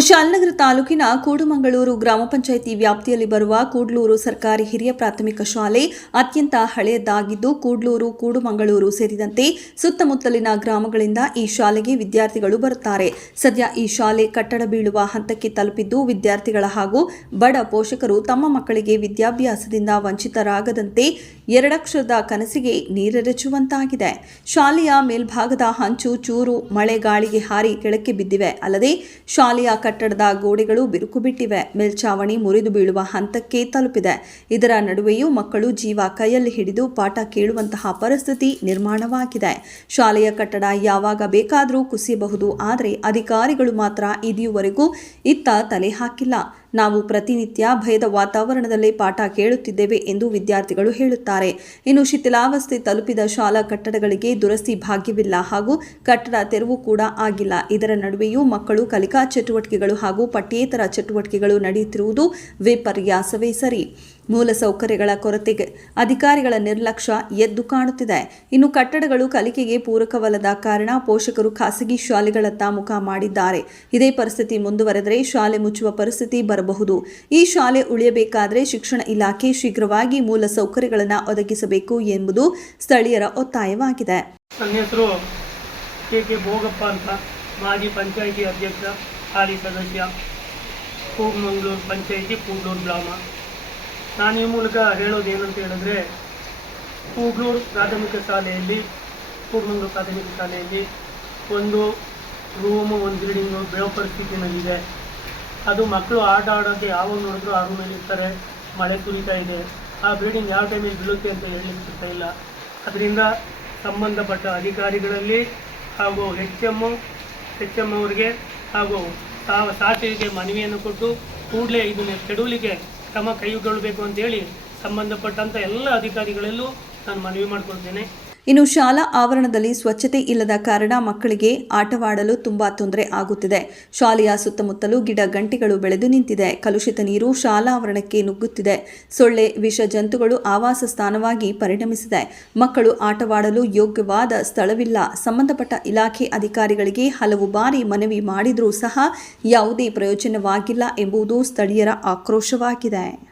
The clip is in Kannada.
ಕುಶಾಲನಗರ ತಾಲೂಕಿನ ಕೂಡುಮಂಗಳೂರು ಗ್ರಾಮ ಪಂಚಾಯಿತಿ ವ್ಯಾಪ್ತಿಯಲ್ಲಿ ಬರುವ ಕೂಡ್ಲೂರು ಸರ್ಕಾರಿ ಹಿರಿಯ ಪ್ರಾಥಮಿಕ ಶಾಲೆ ಅತ್ಯಂತ ಹಳೆಯದಾಗಿದ್ದು, ಕೂಡ್ಲೂರು, ಕೂಡುಮಂಗಳೂರು ಸೇರಿದಂತೆ ಸುತ್ತಮುತ್ತಲಿನ ಗ್ರಾಮಗಳಿಂದ ಈ ಶಾಲೆಗೆ ವಿದ್ಯಾರ್ಥಿಗಳು ಬರುತ್ತಾರೆ. ಸದ್ಯ ಈ ಶಾಲೆ ಕಟ್ಟಡ ಬೀಳುವ ಹಂತಕ್ಕೆ ತಲುಪಿದ್ದು, ವಿದ್ಯಾರ್ಥಿಗಳ ಹಾಗೂ ಬಡ ಪೋಷಕರು ತಮ್ಮ ಮಕ್ಕಳಿಗೆ ವಿದ್ಯಾಭ್ಯಾಸದಿಂದ ವಂಚಿತರಾಗದಂತೆ ಎರಡಕ್ಷರದ ಕನಸಿಗೆ ನೀರೆರಚುವಂತಾಗಿದೆ. ಶಾಲೆಯ ಮೇಲ್ಭಾಗದ ಹಂಚು, ಚೂರು, ಮಳೆ ಗಾಳಿಗೆ ಹಾರಿ ಕೆಳಕ್ಕೆ ಬಿದ್ದಿವೆ. ಅಲ್ಲದೆ ಶಾಲೆಯ ಕಟ್ಟಡದ ಗೋಡೆಗಳು ಬಿರುಕು ಬಿಟ್ಟಿವೆ ಮೇಲ್ಛಾವಣಿ ಮುರಿದು ಬೀಳುವ ಹಂತಕ್ಕೆ ತಲುಪಿದೆ. ಇದರ ನಡುವೆಯೂ ಮಕ್ಕಳು ಜೀವ ಕೈಯಲ್ಲಿ ಹಿಡಿದು ಪಾಠ ಕೇಳುವಂತಹ ಪರಿಸ್ಥಿತಿ ನಿರ್ಮಾಣವಾಗಿದೆ. ಶಾಲೆಯ ಕಟ್ಟಡ ಯಾವಾಗ ಬೇಕಾದರೂ ಕುಸಿಯಬಹುದು. ಆದರೆ ಅಧಿಕಾರಿಗಳು ಮಾತ್ರ ಇದುವರೆಗೂ ಇತ್ತ ತಲೆ ಹಾಕಿಲ್ಲ. ನಾವು ಪ್ರತಿನಿತ್ಯ ಭಯದ ವಾತಾವರಣದಲ್ಲೇ ಪಾಠ ಕೇಳುತ್ತಿದ್ದೇವೆ ಎಂದು ವಿದ್ಯಾರ್ಥಿಗಳು ಹೇಳುತ್ತಾರೆ. ಇನ್ನು ಶಿಥಿಲಾವಸ್ಥೆ ತಲುಪಿದ ಶಾಲಾ ಕಟ್ಟಡಗಳಿಗೆ ದುರಸ್ತಿ ಭಾಗ್ಯವಿಲ್ಲ ಹಾಗೂ ಕಟ್ಟಡ ತೆರವು ಕೂಡ ಆಗಿಲ್ಲ. ಇದರ ನಡುವೆಯೂ ಮಕ್ಕಳು ಕಲಿಕಾ ಚಟುವಟಿಕೆಗಳು ಹಾಗೂ ಪಠ್ಯೇತರ ಚಟುವಟಿಕೆಗಳು ನಡೆಯುತ್ತಿರುವುದು ವಿಪರ್ಯಾಸವೇ ಸರಿ. ಮೂಲಸೌಕರ್ಯಗಳ ಕೊರತೆಗೆ ಅಧಿಕಾರಿಗಳ ನಿರ್ಲಕ್ಷ್ಯ ಎದ್ದು ಕಾಣುತ್ತಿದೆ. ಇನ್ನು ಕಟ್ಟಡಗಳು ಕಲಿಕೆಗೆ ಪೂರಕವಲ್ಲದ ಕಾರಣ ಪೋಷಕರು ಖಾಸಗಿ ಶಾಲೆಗಳತ್ತ ಮುಖ ಮಾಡಿದ್ದಾರೆ. ಇದೇ ಪರಿಸ್ಥಿತಿ ಮುಂದುವರೆದರೆ ಶಾಲೆ ಮುಚ್ಚುವ ಪರಿಸ್ಥಿತಿ ಬರಬಹುದು. ಈ ಶಾಲೆ ಉಳಿಯಬೇಕಾದರೆ ಶಿಕ್ಷಣ ಇಲಾಖೆ ಶೀಘ್ರವಾಗಿ ಮೂಲ ಸೌಕರ್ಯಗಳನ್ನು ಒದಗಿಸಬೇಕು ಎಂಬುದು ಸ್ಥಳೀಯರ ಒತ್ತಾಯವಾಗಿದೆ. ನನ್ನ ಹೆಸರು ಕೆ ಭೋಗಪ್ಪ ಅಂತ. ಮಾಜಿ ಪಂಚಾಯಿತಿ ಅಧ್ಯಕ್ಷ, ಹಾಲಿ ಸದಸ್ಯ, ಕೂಗ್ಮಂಗ್ಳೂರು ಪಂಚಾಯಿತಿ ಕೂಡ್ಲೂರು ಗ್ರಾಮ. ನಾನು ಈ ಮೂಲಕ ಹೇಳೋದು ಏನಂತ ಹೇಳಿದ್ರೆ ಕೂಗ್ಲೂರು ಪ್ರಾಥಮಿಕ ಶಾಲೆಯಲ್ಲಿ ಕೂಗ್ಲೂರು ಪ್ರಾಥಮಿಕ ಶಾಲೆಯಲ್ಲಿ ಒಂದು ರೂಮು ಒಂದು ಬಿಲ್ಡಿಂಗು ಬೀಳೋ ಪರಿಸ್ಥಿತಿನಲ್ಲಿದೆ. ಅದು ಮಕ್ಕಳು ಆಟ ಆಡೋಕ್ಕೆ ಯಾವಾಗ ನೋಡಿದ್ರು ಆ ರೂಮಲ್ಲಿ ಇರ್ತಾರೆ ಮಳೆ ಸುರಿತಾ ಇದೆ. ಆ ಬಿಲ್ಡಿಂಗ್ ಯಾವ ಟೈಮಿಗೆ ಬೀಳುತ್ತೆ ಅಂತ ಹೇಳಲಿಕ್ಕೆ ಸಿಗ್ತಾ ಇಲ್ಲ. ಅದರಿಂದ ಸಂಬಂಧಪಟ್ಟ ಅಧಿಕಾರಿಗಳಲ್ಲಿ ಹಾಗೂ ಹೆಚ್ ಎಮ್ಮು ಎಚ್ ಎಂ ಅವರಿಗೆ ಹಾಗೂ ತಾವ ಸಾಚಿಗೆ ಮನವಿಯನ್ನು ಕೊಟ್ಟು ಕೂಡಲೇ ಇದನ್ನು ಕೆಡವಲಿಕ್ಕೆ ಕ್ರಮ ಕೈಗೊಳ್ಳಬೇಕು ಅಂತೇಳಿ ಸಂಬಂಧಪಟ್ಟಂಥ ಎಲ್ಲ ಅಧಿಕಾರಿಗಳಲ್ಲೂ ನಾನು ಮನವಿ ಮಾಡಿಕೊಳ್ತೇನೆ. ಇನ್ನು ಶಾಲಾ ಆವರಣದಲ್ಲಿ ಸ್ವಚ್ಛತೆ ಇಲ್ಲದ ಕಾರಣ ಮಕ್ಕಳಿಗೆ ಆಟವಾಡಲು ತುಂಬಾ ತೊಂದರೆ ಆಗುತ್ತಿದೆ. ಶಾಲೆಯ ಸುತ್ತಮುತ್ತಲು ಗಿಡ ಗಂಟೆಗಳು ಬೆಳೆದು ನಿಂತಿದೆ. ಕಲುಷಿತ ನೀರು ಶಾಲಾ ಆವರಣಕ್ಕೆ ನುಗ್ಗುತ್ತಿದೆ. ಸೊಳ್ಳೆ, ವಿಷ ಜಂತುಗಳು ಆವಾಸ ಸ್ಥಾನವಾಗಿ ಪರಿಣಮಿಸಿದೆ. ಮಕ್ಕಳು ಆಟವಾಡಲು ಯೋಗ್ಯವಾದ ಸ್ಥಳವಿಲ್ಲ. ಸಂಬಂಧಪಟ್ಟ ಇಲಾಖೆ ಅಧಿಕಾರಿಗಳಿಗೆ ಹಲವು ಬಾರಿ ಮನವಿ ಮಾಡಿದರೂ ಸಹ ಯಾವುದೇ ಪ್ರಯೋಜನವಾಗಿಲ್ಲ ಎಂಬುದು ಸ್ಥಳೀಯರ ಆಕ್ರೋಶವಾಗಿದೆ.